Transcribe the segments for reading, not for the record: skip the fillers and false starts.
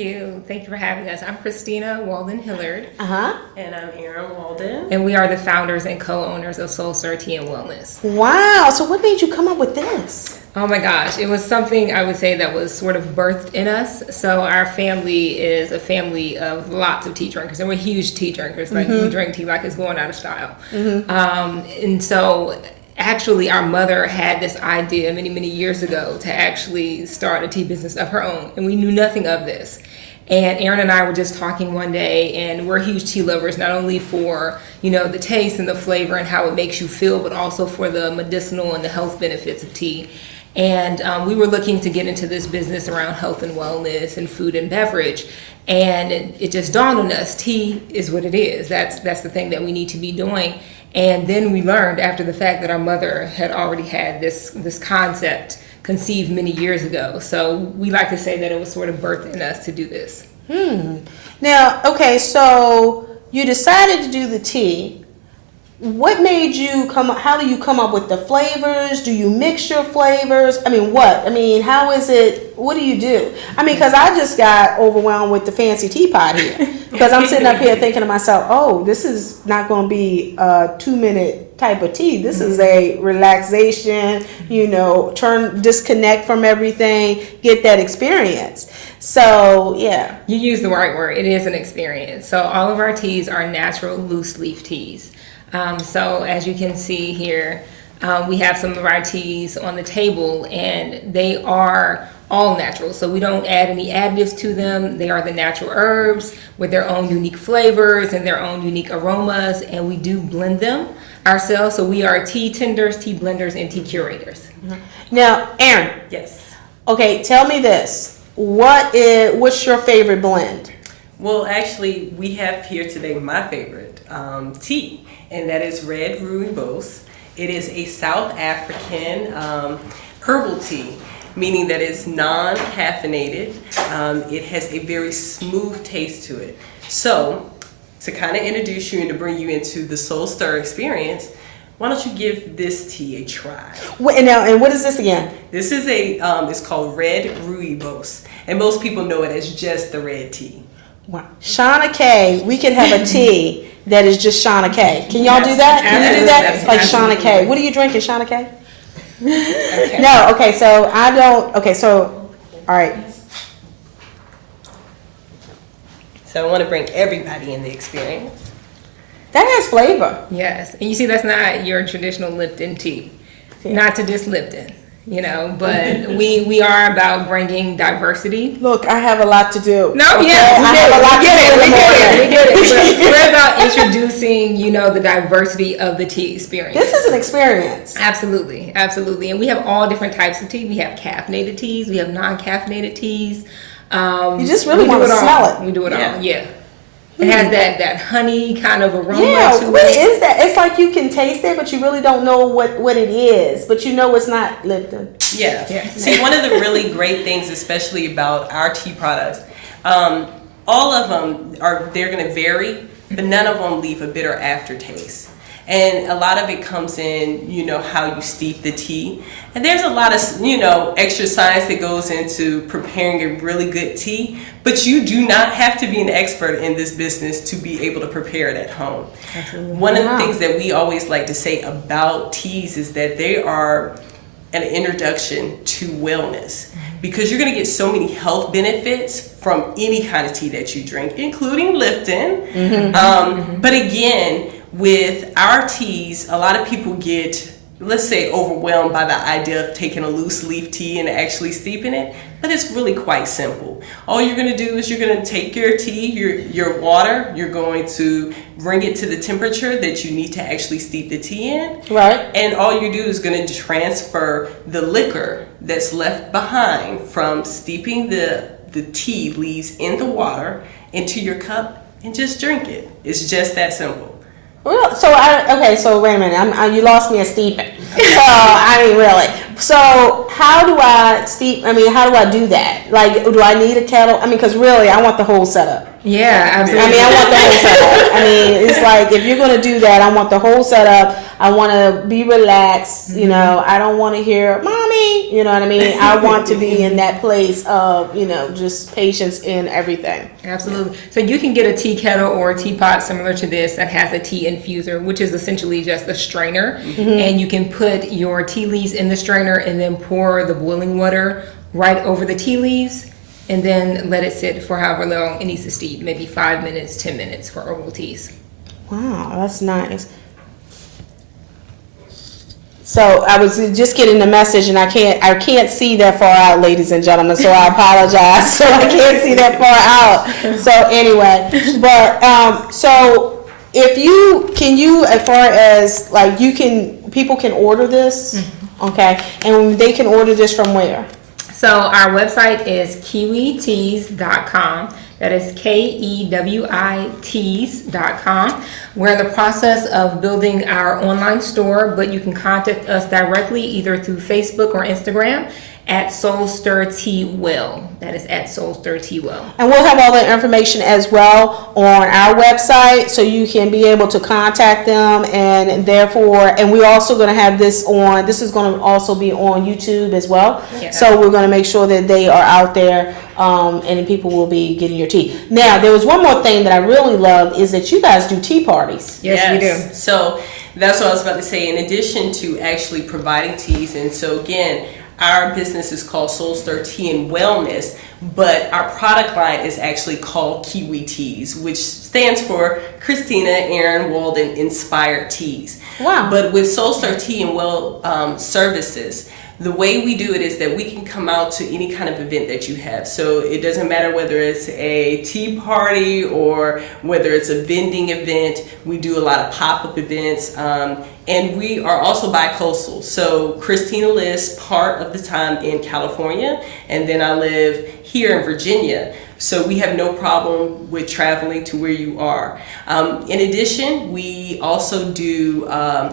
Thank you for having us. I'm Christina Walden Hillard. And I'm Erin Walden. And we are the founders and co-owners of Soul Stir Tea and Wellness. Wow. So what made you come up with this? Oh my gosh. It was something I would say that was sort of birthed in us. So our family is a family of lots of tea drinkers. And we're huge tea drinkers. Like we drink tea like it's going out of style. And so actually our mother had this idea many, many years ago to actually start a tea business of her own. And we knew nothing of this. And Erin and I were just talking one day, and we're huge tea lovers, not only for, the taste and the flavor and how it makes you feel, but also for the medicinal and the health benefits of tea. And we were looking to get into this business around health and wellness and food and beverage. And it just dawned on us, tea is what it is. That's the thing that we need to be doing. And then we learned after the fact that our mother had already had this concept conceived many years ago. So we like to say that it was sort of birthed in us to do this. Now, okay, so you decided to do the tea. What made you how do you come up with the flavors? Do you mix your flavors? How is it, what do you do? Because I just got overwhelmed with the fancy teapot here. Because I'm sitting up here thinking to myself, oh, this is not going to be a 2-minute type of tea. This is a relaxation, disconnect from everything, get that experience. So, yeah. You use the right word. It is an experience. So all of our teas are natural loose leaf teas. So as you can see here, we have some of our teas on the table, and they are all natural. So we don't add any additives to them. They are the natural herbs with their own unique flavors and their own unique aromas, and we do blend them ourselves. So we are tea tenders, tea blenders, and tea curators. Now, Erin. Yes. Okay, tell me this. What's your favorite blend? Well, actually, we have here today my favorite tea, and that is Red Rooibos. It is a South African herbal tea, meaning that it's non-caffeinated. It has a very smooth taste to it. So, to kind of introduce you and to bring you into the Soul Stir experience, why don't you give this tea a try? And what is this again? This is it's called Red Rooibos, and most people know it as just the red tea. Wow. Shauna K, we could have a tea that is just Shauna K. Can y'all do that? Can you do that? Yes, like Shauna K. What are you drinking, Shauna K? Okay. No, okay, so I don't, okay, so, all right. So I want to bring everybody in the experience. That has flavor. Yes. And you see, that's not your traditional Lipton tea. Yeah. Not to diss Lipton. But we are about bringing diversity. Look, I have a lot to do. No, okay? We get it. We're about introducing, the diversity of the tea experience. This is an experience. Absolutely. And we have all different types of tea. We have caffeinated teas. We have non-caffeinated teas. You just really want to smell it. We do it all, yeah. It has that honey kind of aroma to it. What is that? It's like you can taste it, but you really don't know what it is. But you know it's not Lipton. Yeah. See, one of the really great things, especially about our tea products, all of them they're going to vary, but none of them leave a bitter aftertaste. And a lot of it comes in, how you steep the tea. And there's a lot of, extra science that goes into preparing a really good tea. But you do not have to be an expert in this business to be able to prepare it at home. Absolutely. One of the things that we always like to say about teas is that they are an introduction to wellness. Because you're going to get so many health benefits from any kind of tea that you drink, including Lipton. But again, with our teas, a lot of people get, let's say, overwhelmed by the idea of taking a loose leaf tea and actually steeping it, but it's really quite simple. All you're going to do is you're going to take your tea, your water, you're going to bring it to the temperature that you need to actually steep the tea in. Right. And all you do is going to transfer the liquor that's left behind from steeping the tea leaves in the water into your cup and just drink it. It's just that simple. Well, so wait a minute. You lost me at steeping. So, really. So, how do I steep? How do I do that? Like, do I need a kettle? Because really, I want the whole setup. Yeah, absolutely. I want the whole setup. It's like, if you're going to do that, I want the whole setup. I want to be relaxed. I don't want to hear, Mommy, You know what I mean? I want to be in that place of, just patience in everything. Absolutely. So you can get a tea kettle or a teapot similar to this that has a tea infuser, which is essentially just a strainer. And you can put your tea leaves in the strainer and then pour the boiling water right over the tea leaves and then let it sit for however long it needs to steep, maybe 5 minutes, 10 minutes for herbal teas. Wow, that's nice. So I was just getting the message, and I can't see that far out, ladies and gentlemen. So I apologize. So I can't see that far out. So anyway, but so if you as far as like people can order this, okay, and they can order this from where? So our website is kiwiteas.com. That is KEWITeas.com. We're in the process of building our online store, but you can contact us directly either through Facebook or Instagram at Soul Stir Tea Well. That is at Soul Stir Tea Well. And we'll have all the information as well on our website, so you can be able to contact them, and we're also going to have this is going to also be on YouTube as well. Yeah. So we're going to make sure that they are out there, and people will be getting your tea. Now, there was one more thing that I really loved is that you guys do tea parties. Yes, we do. So that's what I was about to say. In addition to actually providing teas, and so again, our business is called Soul Stir Tea and Wellness, but our product line is actually called Kiwi Teas, which stands for Christina, Erin, Walden Inspired Teas. Wow. But with Soul Stir Tea and Well services, the way we do it is that we can come out to any kind of event that you have. So it doesn't matter whether it's a tea party or whether it's a vending event. We do a lot of pop-up events. And we are also bi-coastal. So Christina lives part of the time in California, and then I live here in Virginia. So we have no problem with traveling to where you are. In addition, we also do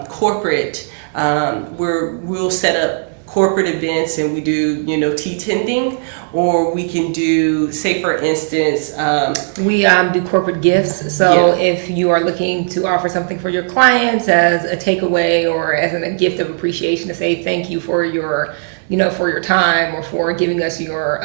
corporate, we'll set up corporate events, and we do tea tending, or we can do, say for instance, we do corporate gifts. So if you are looking to offer something for your clients as a takeaway or as a gift of appreciation to say thank you for your for your time or for giving us your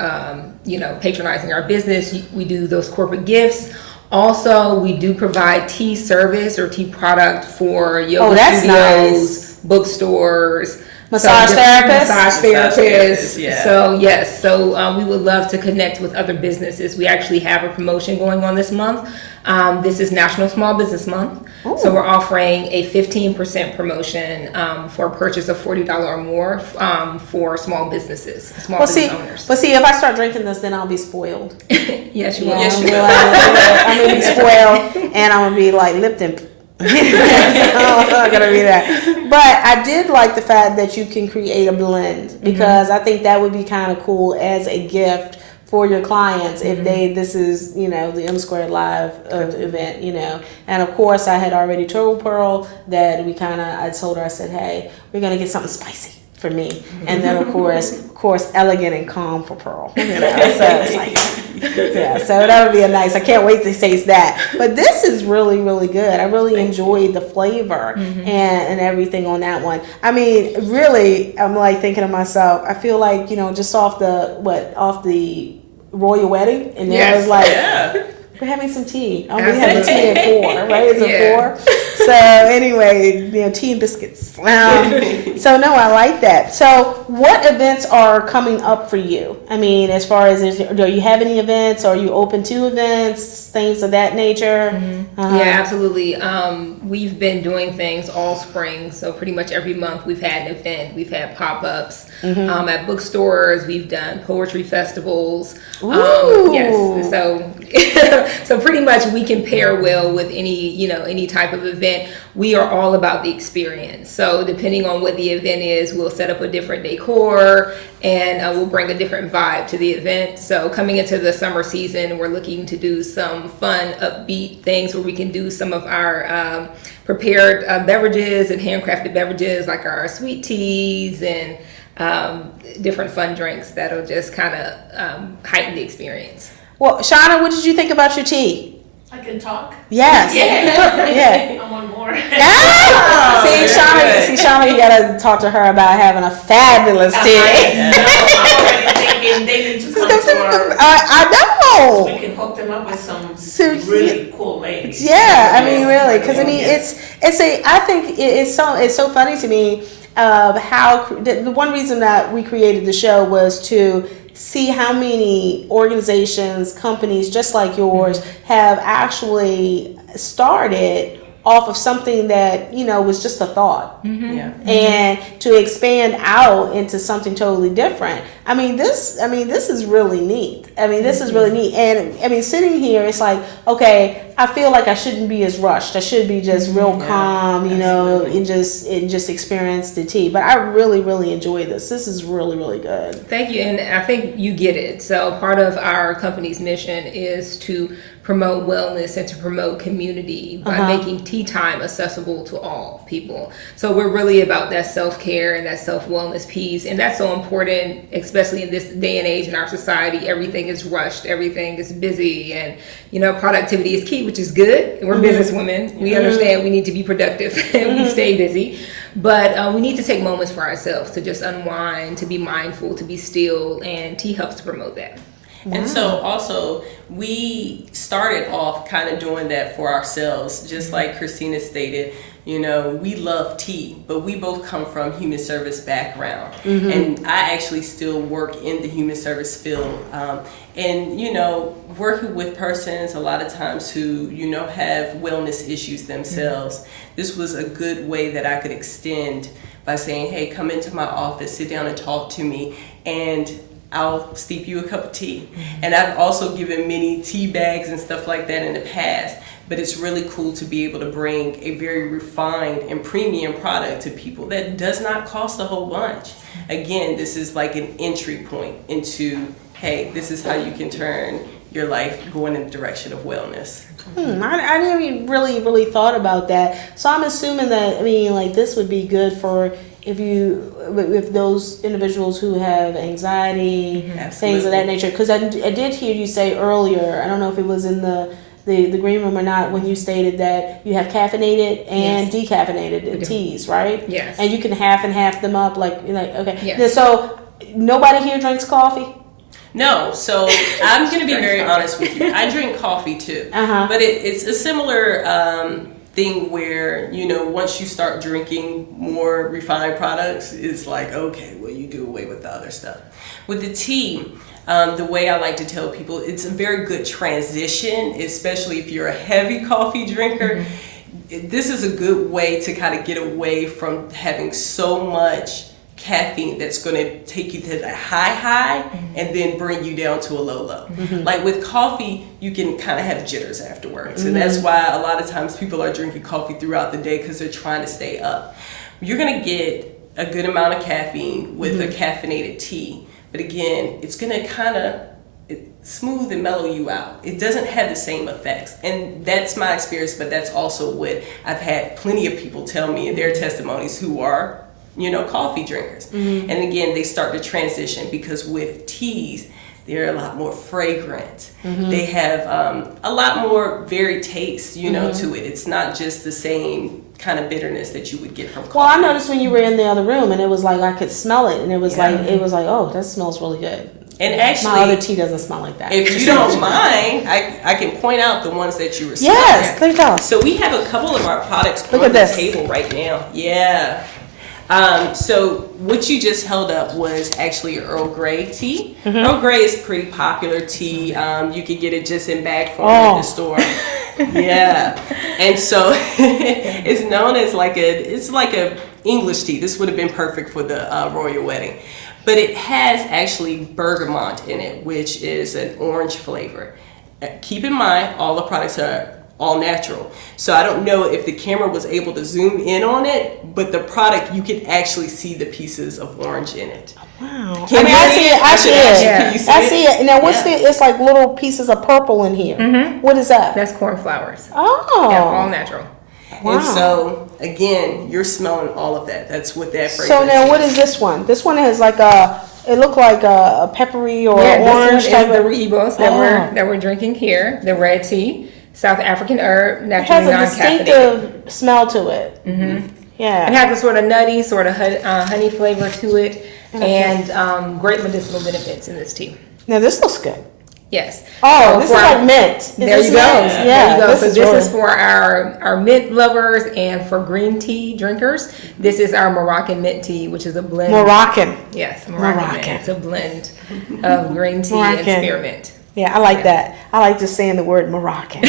patronizing our business, we do those corporate gifts. Also, we do provide tea service or tea product for yoga studios, bookstores, massage therapists. Yeah. So yes, we would love to connect with other businesses. We actually have a promotion going on this month. This is National Small Business Month. Ooh. So we're offering a 15% promotion for a purchase of $40 or more for small businesses, business owners. But see, if I start drinking this, then I'll be spoiled. Yes, you will. Yes, you I'm gonna be spoiled, and I'm gonna be like Lipton. I'm not gonna be that. But I did like the fact that you can create a blend, because I think that would be kind of cool as a gift for your clients if this is the M2 Live event, and of course I had already told Pearl that I told her, I said, hey, we're gonna get something spicy for me, and then of course elegant and calm for Pearl, so it's like so that would be I can't wait to taste that. But this is really, really good. I really enjoyed the flavor and everything on that one. I mean, really, I'm like thinking to myself, I feel like just off the royal wedding, and there was like we're having some tea. We having tea at 4, right? It's at 4. So anyway, tea and biscuits. So no, I like that. So what events are coming up for you? I mean, as far as do you have any events? Are you open to events, things of that nature? Yeah, absolutely. We've been doing things all spring. So pretty much every month we've had an event. We've had pop-ups at bookstores. We've done poetry festivals. Yes. So pretty much we can pair well with any type of event. We are all about the experience. So depending on what the event is, we'll set up a different decor, and we'll bring a different vibe to the event. So coming into the summer season, we're looking to do some fun, upbeat things where we can do some of our prepared beverages and handcrafted beverages, like our sweet teas and different fun drinks that'll just kind of heighten the experience. Well, Shauna, what did you think about your tea? I can talk? Yes. Yeah. I'm on board. Ah! See, Shauna, you gotta talk to her about having a fabulous tea. I'm already thinking they need to come to our. I know. We can hook them up with some So, really cool ladies. Yeah, I mean, really, because I mean, I think it's so funny to me how the one reason that we created the show was to see how many organizations, companies just like yours have actually started off of something that was just a thought, and to expand out into something totally different. I mean, this is really neat. This is really neat. And sitting here, it's like, okay, I feel like I shouldn't be as rushed. I should be just real calm, and just experience the tea. But I really, really enjoy this. This is really, really good. Thank you, and I think you get it. So part of our company's mission is to promote wellness and to promote community by making tea time accessible to all people. So we're really about that self-care and that self-wellness piece, and that's so important, especially in this day and age in our society. Everything is rushed, everything is busy, and productivity is key, which is good. We're businesswomen. We understand we need to be productive and we stay busy. But we need to take moments for ourselves to just unwind, to be mindful, to be still, and tea helps to promote that. Wow. And so also we started off kind of doing that for ourselves, just like Christina stated. We love tea, but we both come from human service background, and I actually still work in the human service field, and working with persons a lot of times who have wellness issues themselves. This was a good way that I could extend by saying, hey, come into my office, sit down and talk to me, and I'll steep you a cup of tea. And I've also given many tea bags and stuff like that in the past, but it's really cool to be able to bring a very refined and premium product to people that does not cost a whole bunch. Again, this is like an entry point into, hey, this is how you can turn your life going in the direction of wellness. I didn't even really thought about that. So I'm assuming that, this would be good for if those individuals who have anxiety, things of that nature. Because I did hear you say earlier, I don't know if it was in the green room or not, when you stated that you have caffeinated and decaffeinated teas, right? Yes. And you can half and half them up, okay. Yes. So nobody here drinks coffee? No, so I'm going to be very honest with you. I drink coffee too, but it's a similar thing where, once you start drinking more refined products, it's like, okay, well, you do away with the other stuff. With the tea, the way I like to tell people, it's a very good transition, especially if you're a heavy coffee drinker. This is a good way to kind of get away from having so much caffeine that's going to take you to the high and then bring you down to a low. Like with coffee, you can kind of have jitters afterwards, and that's why a lot of times people are drinking coffee throughout the day, because they're trying to stay up. You're going to get a good amount of caffeine with a caffeinated tea, but again, it's going to kind of smooth and mellow you out. It doesn't have the same effects, and that's my experience, but that's also what I've had plenty of people tell me in their testimonies who are coffee drinkers. And again, they start to transition, because with teas, they're a lot more fragrant. They have a lot more varied taste, to it. It's not just the same kind of bitterness that you would get from coffee. Well, I noticed when you were in the other room, and it was like I could smell it, and it was like oh, that smells really good. And actually, my other tea doesn't smell like that. If you don't mind, I can point out the ones that you were smelling. Yes, please tell us. So we have a couple of our products Look on at the this table right now. Yeah. So what you just held up was actually Earl Grey tea. Earl Grey is pretty popular tea. You can get it just in bag form at the store. Yeah. And so it's known as like a English tea. This would have been perfect for the royal wedding. But it has actually bergamot in it, which is an orange flavor. Keep in mind, all the products are all natural. So I don't know if the camera was able to zoom in on it, but the product, you can actually see the pieces of orange in it. Wow. Can I see it. I see it. Yeah. I see it. Now, what's it's like little pieces of purple in here. What is that? That's cornflowers. Oh. Yeah, all natural. Wow. And so, again, you're smelling all of that. That's what that fragrance So now, what is. is this one? This one has like it looked like a peppery or Yeah, orange this type one is of. the rooibos that we're drinking here, the red tea. South African herb, It naturally has a non-caffeinated. distinctive smell to it. It Yeah. has a sort of nutty, sort of honey flavor to it, and great medicinal benefits in this tea. Now this looks good. Yes. Oh, So this for is our- like mint. Is There this you go. mint? There Yeah. you go. So this really- is for our mint lovers and for green tea drinkers. This is our Moroccan mint tea, which is a blend. Moroccan. Yes, Moroccan. Moroccan. Mint. It's a blend of green tea and Moroccan. spearmint. Yeah, I like that. I like just saying the word Moroccan.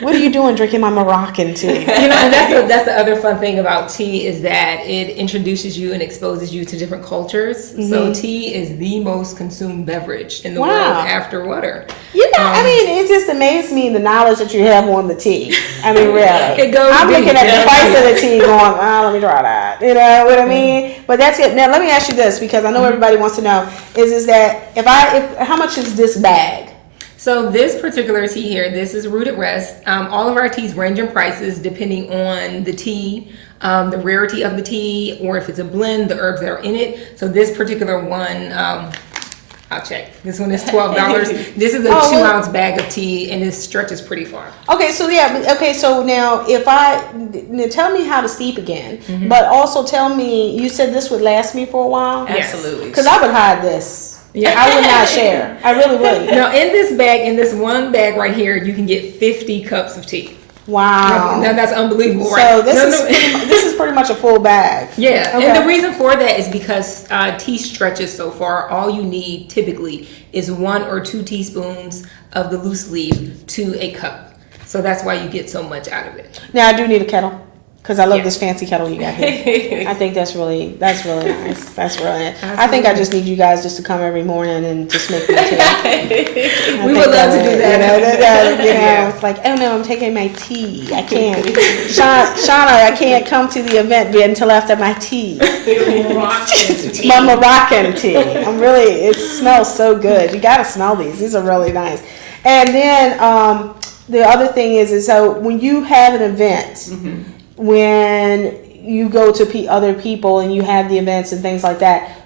What are you doing drinking my Moroccan tea? You know, and that's the other fun thing about tea is that it introduces you and exposes you to different cultures. So tea is the most consumed beverage in the Wow. world after water. You know, I mean, it just amazes me the knowledge that you have on the tea. I mean, really. It goes I'm deep. looking at the price of the tea going, let me try that. You know what I mean? But that's it. Now, let me ask you this, because I know everybody wants to know, is that how much is this bag? So this particular tea here, this is Rooted Rest. All of our teas range in prices depending on the tea, the rarity of the tea, or if it's a blend, the herbs that are in it. So this particular one, I'll check. This one is $12. This is a 2-ounce bag of tea, and it stretches pretty far. Okay, so so now now tell me how to steep again, but also tell me, you said this would last me for a while? Yes. Absolutely. Because I would hide this. Yeah. I would not share. I really would. Now, in this bag, in this one bag right here, you can get 50 cups of tea. Wow. Now that's unbelievable, So right? this is pretty much a full bag. Yeah, Okay. and the reason for that is because tea stretches so far. All you need typically is 1 or 2 teaspoons of the loose leaf to a cup. So that's why you get so much out of it. Now I do need a kettle because I love Yeah. this fancy kettle you got here. I think that's really nice. That's really nice. I think I just need you guys just to come every morning and just make me tea. We would love to do that. You know, it's like, oh no, I'm taking my tea. I can't. Shauna, I can't come to the event until after my tea. My Moroccan tea. It smells so good. You gotta smell these. These are really nice. And then the other thing is so when you have an event, when you go to other people and you have the events and things like that,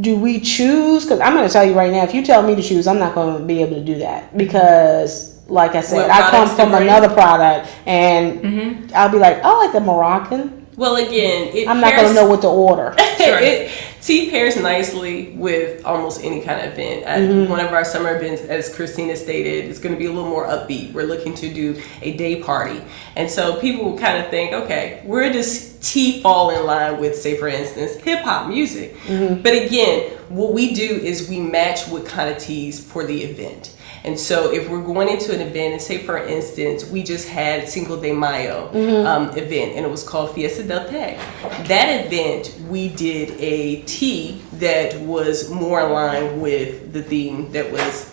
do we choose? Because I'm going to tell you right now, if you tell me to choose, I'm not going to be able to do that because, like I said, What I come products to from bring? another product and I'll be like, I like the Moroccan. Well, again, I'm not going to know what to order. Sure. Tea pairs nicely with almost any kind of event. At one of our summer events, as Christina stated, it's going to be a little more upbeat. We're looking to do a day party. And so people will kind of think, okay, where does tea fall in line with, say, for instance, hip hop music? But again, what we do is we match what kind of teas for the event. And so if we're going into an event, and say for instance, we just had Cinco de Mayo event, and it was called Fiesta del Té. That event, we did a tea that was more aligned with the theme that was,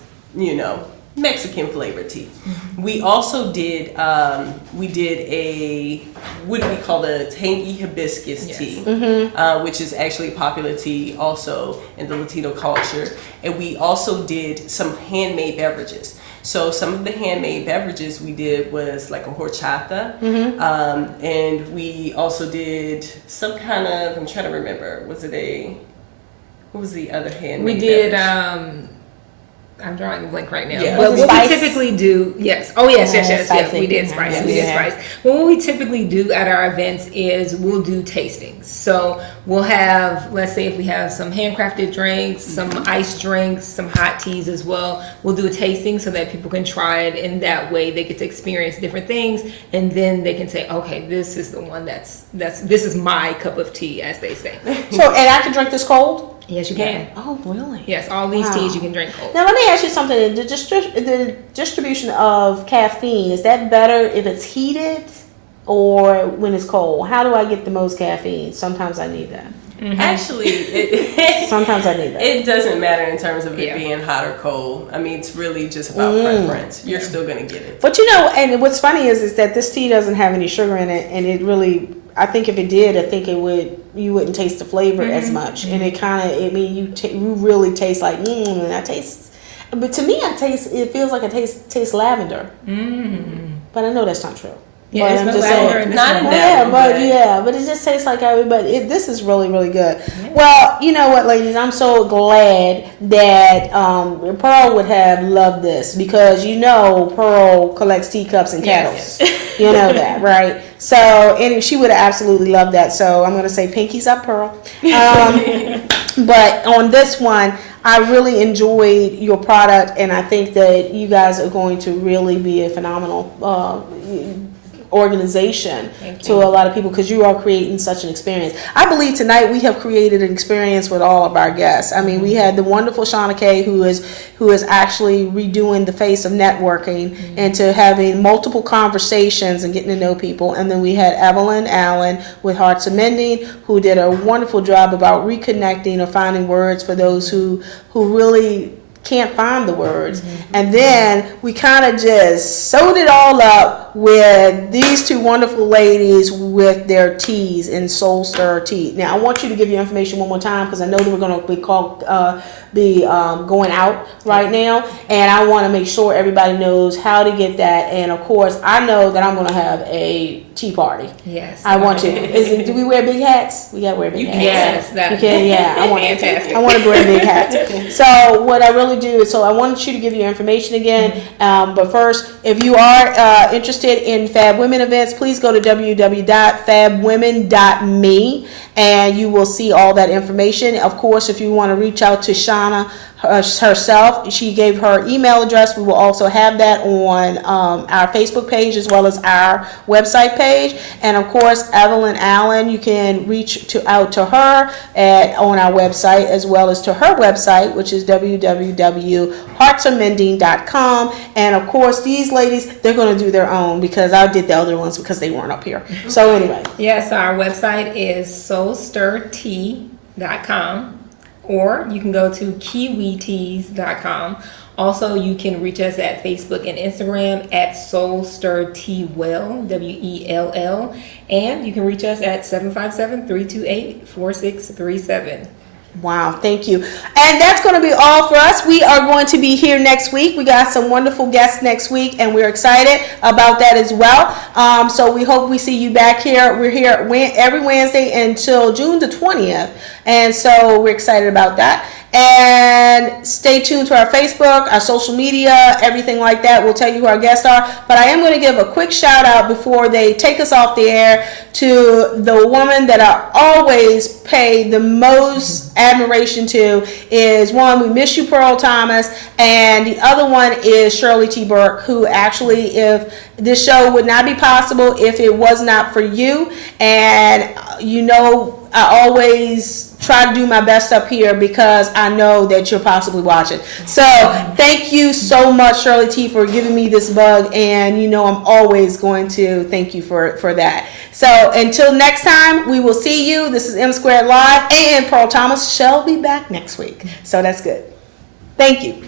Mexican flavor tea. We also did a what do we call the tangy hibiscus tea, which is actually a popular tea also in the Latino culture. And we also did some handmade beverages. So some of the handmade beverages we did was like a horchata, and we also did some kind of, I'm trying to remember, what was the other handmade We did. beverage? I'm drawing a blank right now. Yeah. But Was it what we spice? typically do, yes. Oh, yes. Spicy. We did spice. Yeah. We did Yeah. spice. Well, what we typically do at our events is we'll do tastings. So we'll have, let's say if we have some handcrafted drinks, some iced drinks, some hot teas as well, we'll do a tasting so that people can try it. In that way, they get to experience different things, and then they can say, okay, this is the one this is my cup of tea, as they say. So, and I can drink this cold? Yes, you can. Oh, really? Yes, all these Wow. teas you can drink cold. Now let me ask you something. The distribution of caffeine, is that better if it's heated or when it's cold? How do I get the most caffeine? Sometimes I need that. Actually, Sometimes I need that. it doesn't matter in terms of it Yeah. being hot or cold. I mean, it's really just about preference. You're still going to get it. But and what's funny is that this tea doesn't have any sugar in it, and it really, I think if it did, I think you wouldn't taste the flavor as much, and it kind of, you really taste like, but to me, it feels like I taste lavender. But I know that's not true. Yeah, But it's I'm no just lavender saying. in this Not one. in Yeah, that. but it just tastes like this is really, really good. Well, you know what, ladies, I'm so glad that Pearl would have loved this because you know Pearl collects teacups and kettles. Yes. You know that, right? So, and she would have absolutely loved that. So I'm going to say pinkies up, Pearl. But on this one, I really enjoyed your product, and I think that you guys are going to really be a phenomenal organization to a lot of people because you are creating such an experience. I believe tonight we have created an experience with all of our guests. I mean, we had the wonderful Shauna Kay who is actually redoing the face of networking and to having multiple conversations and getting to know people. And then we had Evelyn Allen with Hearts of Mending who did a wonderful job about reconnecting or finding words for those who really can't find the words. And then we kind of just sewed it all up with these two wonderful ladies with their teas in Soul Stir Tea. Now I want you to give your information one more time because I know that we're going to be going out right now, and I want to make sure everybody knows how to get that. And of course, I know that I'm going to have a tea party. Yes. I want you. Do we wear big hats? We got to wear big hats. Yes. That. You can. Yeah. I want Fantastic. I want to wear big hats. So what I really do is, so I want you to give your information again. But first, if you are interested in Fab Women events, please go to www.fabwomen.me and you will see all that information. Of course, if you want to reach out to Shauna herself, she gave her email address. We will also have that on our Facebook page as well as our website page. And of course, Evelyn Allen, you can reach out to her on our website as well as to her website, which is www.heartsofmending.com. And of course, these ladies, they're going to do their own because I did the other ones because they weren't up here. So anyway. Yes, our website is soulstirtea.com. Or you can go to kiwiteas.com. Also, you can reach us at Facebook and Instagram at soulstirtewell, WELL. And you can reach us at 757-328-4637. Wow, thank you. And that's going to be all for us. We are going to be here next week. We got some wonderful guests next week, and we're excited about that as well. So we hope we see you back here. We're here every Wednesday until June the 20th. And so we're excited about that. And stay tuned to our Facebook, our social media, everything like that. We'll tell you who our guests are. But I am going to give a quick shout out before they take us off the air to the woman that I always pay the most admiration to is one, we miss you, Pearl Thomas, and the other one is Shirley T. Burke, who actually, if this show would not be possible if it was not for you. And you know, I always try to do my best up here because I know that you're possibly watching. So thank you so much, Shirley T, for giving me this bug, and you know I'm always going to thank you for that. So until next time, we will see you. This is M2Live, and Pearl Thomas shall be back next week. So that's good. Thank you.